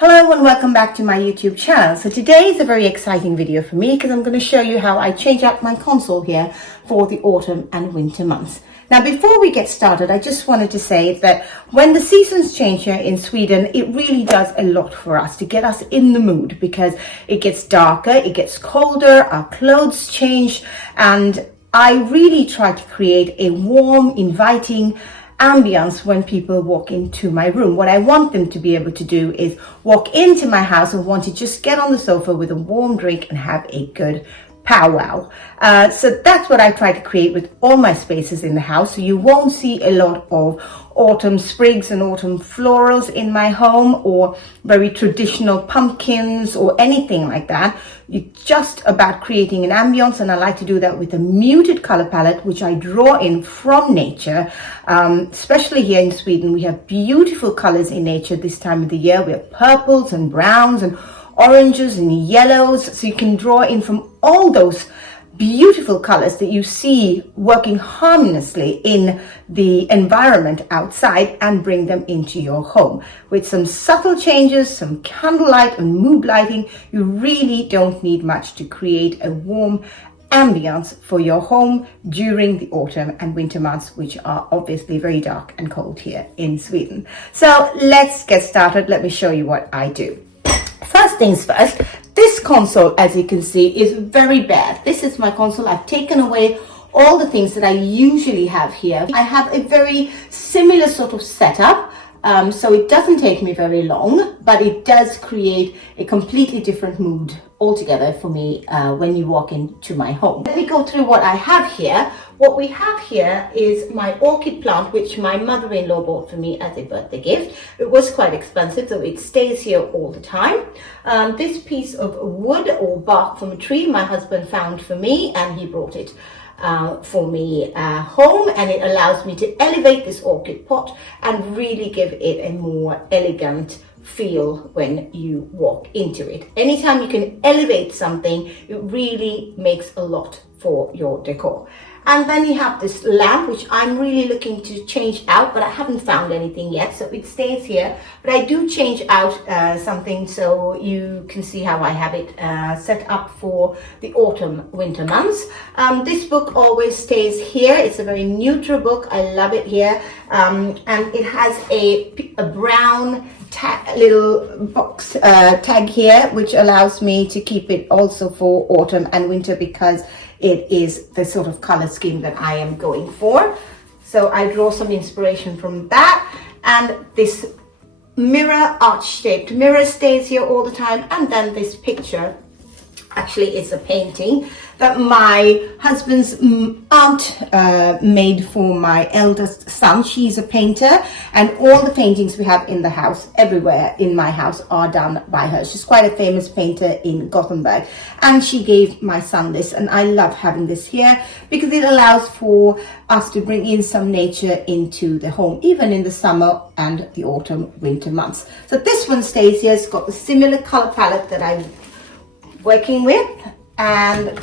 Hello and welcome back to my YouTube channel. So today is a very exciting video for me because I'm going to show you how I change up my console here for the autumn and winter months. Now before we get started, I just wanted to say that when the seasons change here in Sweden, it really does a lot for us to get us in the mood because it gets darker, it gets colder, our clothes change, and I really try to create a warm, inviting ambience when people walk into my room. What I want them to be able to do is walk into my house and want to just get on the sofa with a warm drink and have a good powwow. So that's what I try to create with all my spaces in the house. So you won't see a lot of autumn sprigs and autumn florals in my home or very traditional pumpkins or anything like that. It's just about creating an ambience, and I like to do that with a muted color palette which I draw in from nature. Especially here in Sweden, we have beautiful colors in nature this time of the year. We have purples and browns and oranges and yellows, so you can draw in from all those beautiful colors that you see working harmoniously in the environment outside and bring them into your home. With some subtle changes, some candlelight and mood lighting, you really don't need much to create a warm ambience for your home during the autumn and winter months, which are obviously very dark and cold here in Sweden. So let's get started. Let me show you what I do. First things first, this console, as you can see, is very bad. This is my console. I've taken away all the things that I usually have here. I have a very similar sort of setup, so it doesn't take me very long, but it does create a completely different mood altogether for me when you walk into my home. Let me go through what I have here. What we have here is my orchid plant, which my mother-in-law bought for me as a birthday gift. It was quite expensive, so it stays here all the time. This piece of wood or bark from a tree my husband found for me, and he brought it for me home, and it allows me to elevate this orchid pot and really give it a more elegant feel when you walk into it. Anytime you can elevate something, it really makes a lot for your decor. And then you have this lamp, which I'm really looking to change out, but I haven't found anything yet, so it stays here. But I do change out something so you can see how I have it set up for the autumn winter months. This book always stays here. It's a very neutral book. I love it here. And it has a brown little box tag here, which allows me to keep it also for autumn and winter because it is the sort of color scheme that I am going for. So I draw some inspiration from that, and this mirror, arch-shaped mirror, stays here all the time. And then this picture, actually it's a painting that my husband's aunt made for my eldest son. She's a painter, and all the paintings we have in the house, everywhere in my house, are done by her. She's quite a famous painter in Gothenburg, and she gave my son this, and I love having this here because it allows for us to bring in some nature into the home, even in the summer and the autumn winter months. So this one stays here. It's got the similar color palette that I'm working with, and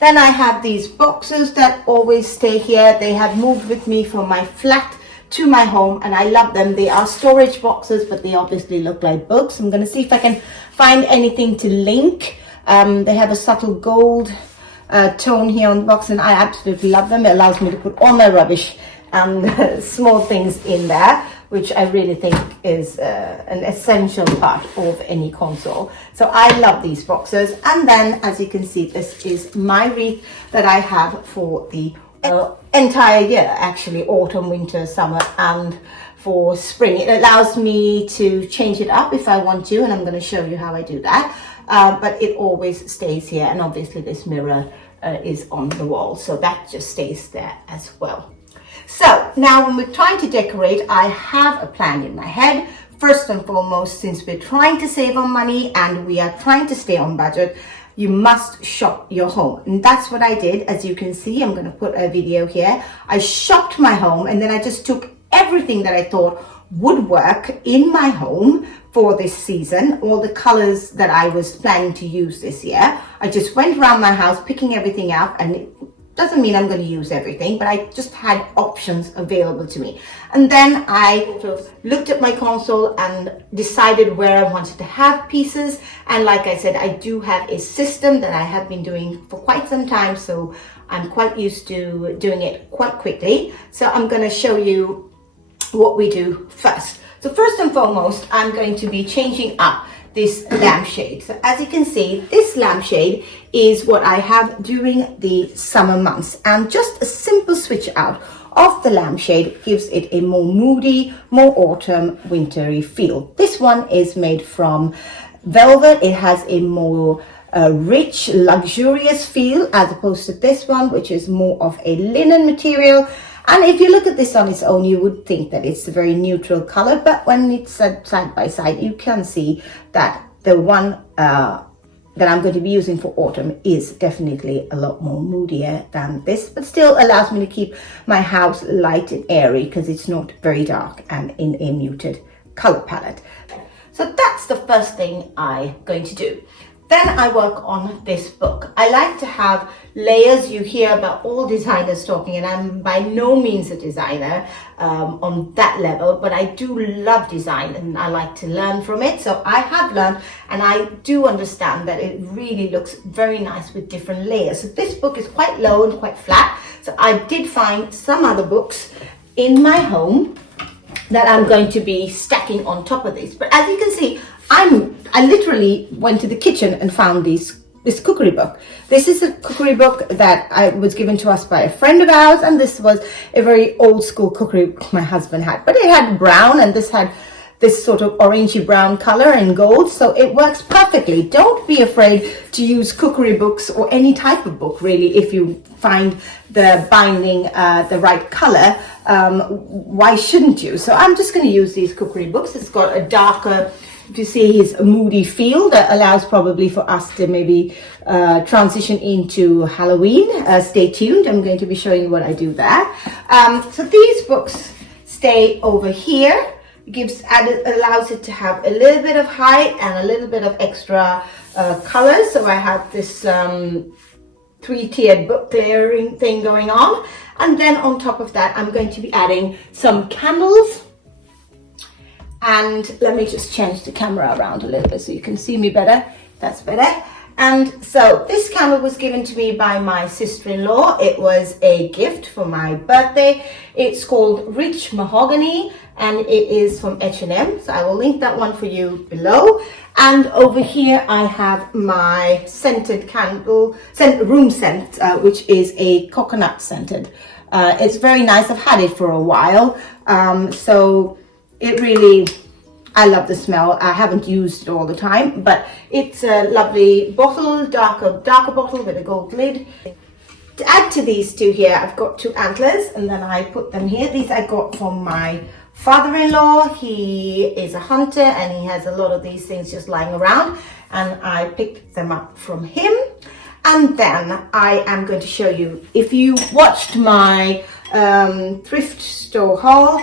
then I have these boxes that always stay here. They have moved with me from my flat to my home, and I love them. They are storage boxes, but they obviously look like books. I'm going to see if I can find anything to link. They have a subtle gold tone here on the box, and I absolutely love them. It allows me to put all my rubbish and small things in there, which I really think is an essential part of any console. So I love these boxes. And then, as you can see, this is my wreath that I have for the entire year, actually, autumn, winter, summer, and for spring. It allows me to change it up if I want to, and I'm going to show you how I do that. But it always stays here, and obviously this mirror is on the wall, so that just stays there as well. So now when we're trying to decorate, I have a plan in my head. First and foremost, since we're trying to save on money and we are trying to stay on budget, you must shop your home. And that's what I did. As you can see, I'm going to put a video here. I shopped my home, and then I just took everything that I thought would work in my home for this season, all the colors that I was planning to use this year. I just went around my house picking everything up, and it Doesn't mean I'm going to use everything, but I just had options available to me. And then I sort of looked at my console and decided where I wanted to have pieces. And like I said, I do have a system that I have been doing for quite some time, so I'm quite used to doing it quite quickly. So I'm going to show you what we do first. So first and foremost, I'm going to be changing up this lampshade. So as you can see, this lampshade is what I have during the summer months, and just a simple switch out of the lampshade gives it a more moody, more autumn, wintry feel. This one is made from velvet. It has a more rich, luxurious feel as opposed to this one, which is more of a linen material. And if you look at this on its own, you would think that it's a very neutral color, but when it's side by side, you can see that the one that I'm going to be using for autumn is definitely a lot more moodier than this, but still allows me to keep my house light and airy because it's not very dark and in a muted color palette. So that's the first thing I'm going to do. Then I work on this book. I like to have layers. You hear about all designers talking, and I'm by no means a designer on that level, but I do love design and I like to learn from it. So I have learned, and I do understand that it really looks very nice with different layers. So this book is quite low and quite flat. So I did find some other books in my home that I'm going to be stacking on top of this. But as you can see, I literally went to the kitchen and found this cookery book. This is a cookery book that was given to us by a friend of ours, and this was a very old school cookery book my husband had. But it had brown, and this had this sort of orangey brown color and gold, so it works perfectly. Don't be afraid to use cookery books or any type of book really if you find the binding the right color. Why shouldn't you? So I'm just going to use these cookery books. It's got a darker, if you see, his moody feel that allows probably for us to maybe transition into Halloween. Stay tuned. I'm going to be showing you what I do there. So these books stay over here. It allows it to have a little bit of height and a little bit of extra colors. So I have this three-tiered book layering thing going on. And then on top of that, I'm going to be adding some candles. And let me just change the camera around a little bit so you can see me better. That's better. And so this candle was given to me by my sister-in-law. It was a gift for my birthday. It's called Rich Mahogany, and it is from H&M. So I will link that one for you below. And over here I have my scented candle, room scent, which is a coconut scented. It's very nice. I've had it for a while. So it really, I love the smell. I haven't used it all the time, but it's a lovely bottle, darker bottle with a gold lid. To add to these two here, I've got two antlers, and then I put them here. These I got from my father-in-law. He is a hunter and he has a lot of these things just lying around, and I picked them up from him. And then I am going to show you, if you watched my thrift store haul,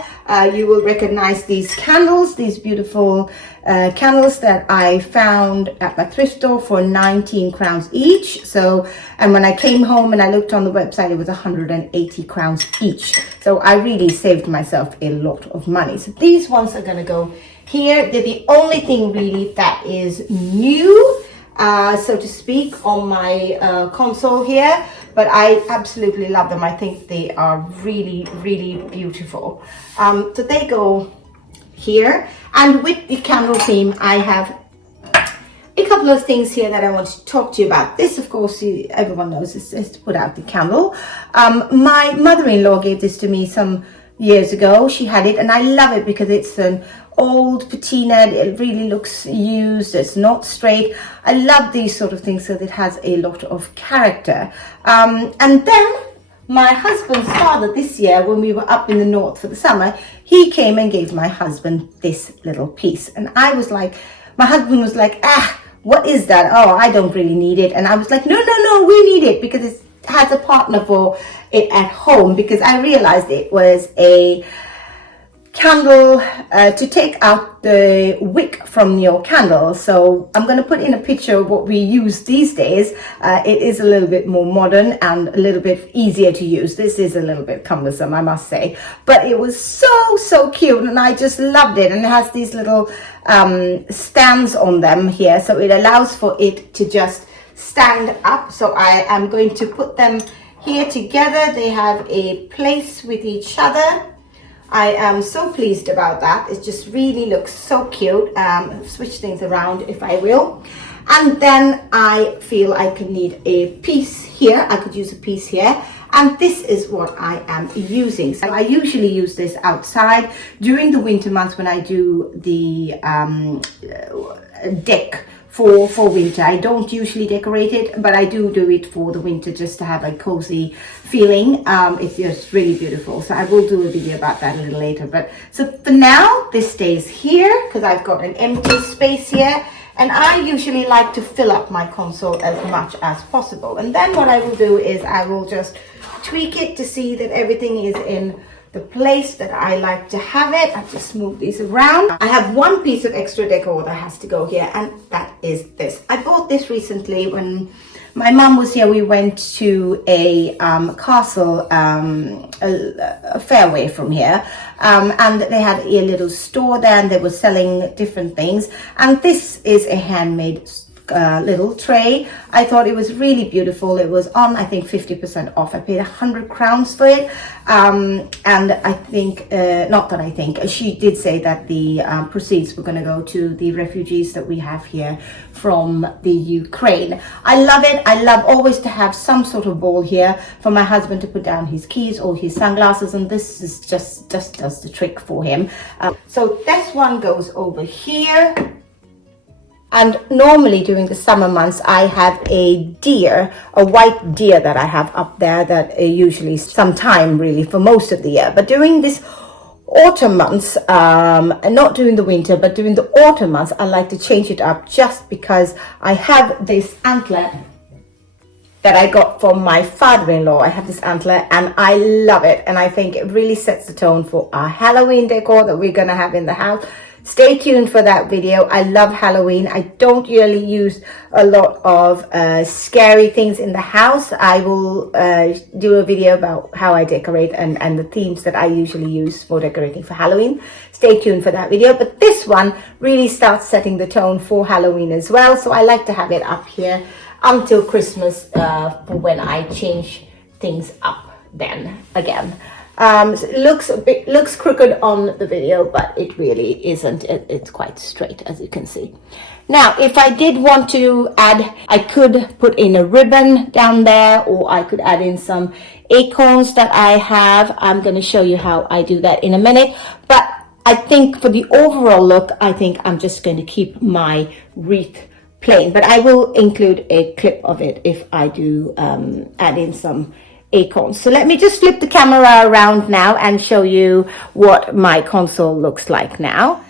you will recognize these candles, these beautiful candles that I found at my thrift store for 19 crowns each. So, and when I came home and I looked on the website, it was 180 crowns each. So I really saved myself a lot of money. So these ones are going to go here. They're the only thing really that is new, so to speak, on my console here, but I absolutely love them. I think they are really, really beautiful. So they go here, and with the candle theme, I have a couple of things here that I want to talk to you about. This, of course, everyone knows, is to put out the candle. My mother-in-law gave this to me some years ago. She had it, and I love it because it's an old patina. It really looks used. It's not straight. I love these sort of things, so that it has a lot of character. And then my husband's father, this year when we were up in the north for the summer, he came and gave my husband this little piece, and I was like, my husband was like, what is that? Oh, I don't really need it. And I was like, no, we need it because it has a partner for it at home, because I realized it was a candle to take out the wick from your candle. So I'm going to put in a picture of what we use these days. It is a little bit more modern and a little bit easier to use. This is a little bit cumbersome, I must say, but it was so cute and I just loved it. And it has these little stands on them here, so it allows for it to just stand up. So I am going to put them here together. They have a place with each other. I am so pleased about that. It just really looks so cute. Switch things around if I will. And then I feel I could need a piece here. I could use a piece here. And this is what I am using. So I usually use this outside during the winter months when I do the deck for winter. I don't usually decorate it, but I do it for the winter just to have a cozy feeling. It's just really beautiful. So I will do a video about that a little later. But so for now, this stays here because I've got an empty space here. And I usually like to fill up my console as much as possible. And then what I will do is I will just tweak it to see that everything is in the place that I like to have it. I just move these around. I have one piece of extra decor that has to go here, and that is this. I bought this recently when my mum was here. We went to a castle a fair way from here, and they had a little store there and they were selling different things, and this is a handmade little tray. I thought it was really beautiful. It was on, I think, 50% off. I paid 100 crowns for it, and I think not that I think she did say that the proceeds were going to go to the refugees that we have here from the Ukraine. I love it. I love always to have some sort of bowl here for my husband to put down his keys or his sunglasses, and this is just does the trick for him. So this one goes over here. And normally during the summer months, I have a deer, a white deer that I have up there that usually some time really for most of the year. But during this autumn months, not during the winter, but during the autumn months, I like to change it up just because I have this antler that I got from my father-in-law. I have this antler and I love it. And I think it really sets the tone for our Halloween decor that we're going to have in the house. Stay tuned for that video. I love Halloween. I don't really use a lot of scary things in the house. I will do a video about how I decorate and the themes that I usually use for decorating for Halloween. Stay tuned for that video. But this one really starts setting the tone for Halloween as well. So I like to have it up here until Christmas for when I change things up then again. So it looks crooked on the video, but it really isn't. It's quite straight, as you can see. Now, if I did want to add, I could put in a ribbon down there, or I could add in some acorns that I have. I'm going to show you how I do that in a minute. But I think for the overall look, I think I'm just going to keep my wreath plain. But I will include a clip of it if I do add in some acorns. So let me just flip the camera around now and show you what my console looks like now.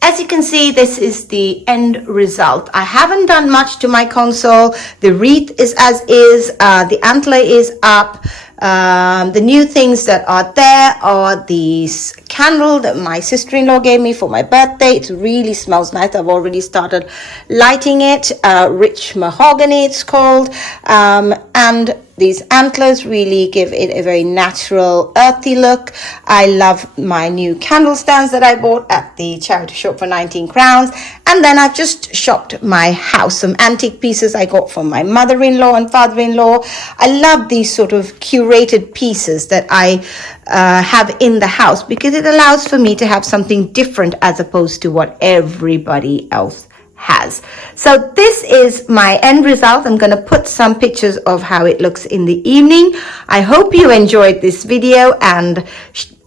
As you can see, this is the end result. I haven't done much to my console. The wreath is as is, the antler is up. The new things that are there are these candle that my sister-in-law gave me for my birthday. It really smells nice. I've already started lighting it. Rich mahogany it's called, and these antlers really give it a very natural, earthy look. I love my new candle stands that I bought at the charity shop for 19 crowns. And then I've just shopped my house, some antique pieces I got from my mother-in-law and father-in-law. I love these sort of curated pieces that I have in the house because it allows for me to have something different as opposed to what everybody else has. So this is my end result. I'm going to put some pictures of how it looks in the evening. I hope you enjoyed this video and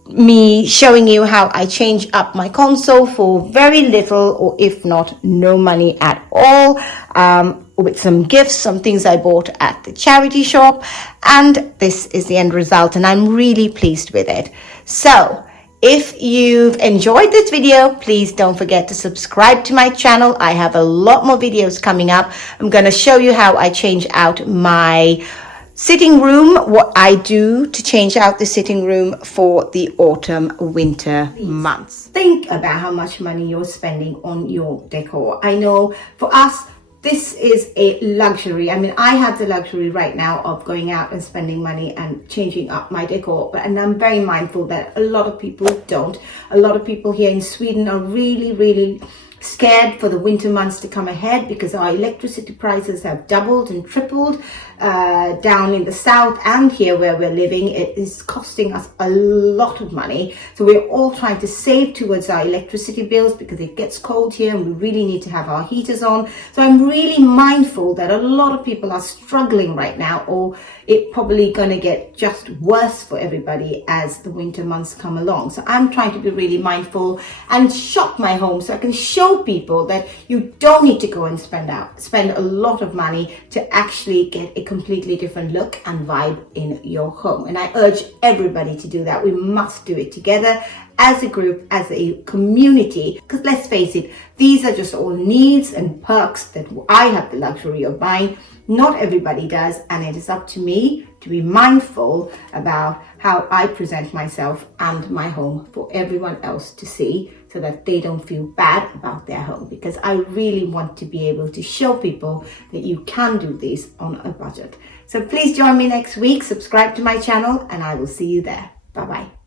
me showing you how I change up my console for very little, or if not no money at all, with some gifts, some things I bought at the charity shop, and this is the end result and I'm really pleased with it. So if you've enjoyed this video, please don't forget to subscribe to my channel. I have a lot more videos coming up. I'm going to show you how I change out my Sitting room, what I do to change out the sitting room for the autumn winter months. Think about how much money you're spending on your decor. I know for us, this is a luxury. I mean, I have the luxury right now of going out and spending money and changing up my decor, and I'm very mindful that a lot of people don't. A lot of people here in Sweden are really scared for the winter months to come ahead because our electricity prices have doubled and tripled down in the south, and here where we're living it is costing us a lot of money. So we're all trying to save towards our electricity bills because it gets cold here and we really need to have our heaters on. So I'm really mindful that a lot of people are struggling right now, or it's probably going to get just worse for everybody as the winter months come along. So I'm trying to be really mindful and shop my home so I can show people that you don't need to go and spend a lot of money to actually get a completely different look and vibe in your home. And I urge everybody to do that. We must do it together as a group, as a community, because let's face it, these are just all needs and perks that I have the luxury of buying. Not everybody does, and it is up to me to be mindful about how I present myself and my home for everyone else to see, so that they don't feel bad about their home, because I really want to be able to show people that you can do this on a budget. So please join me next week, subscribe to my channel, and I will see you there. Bye bye.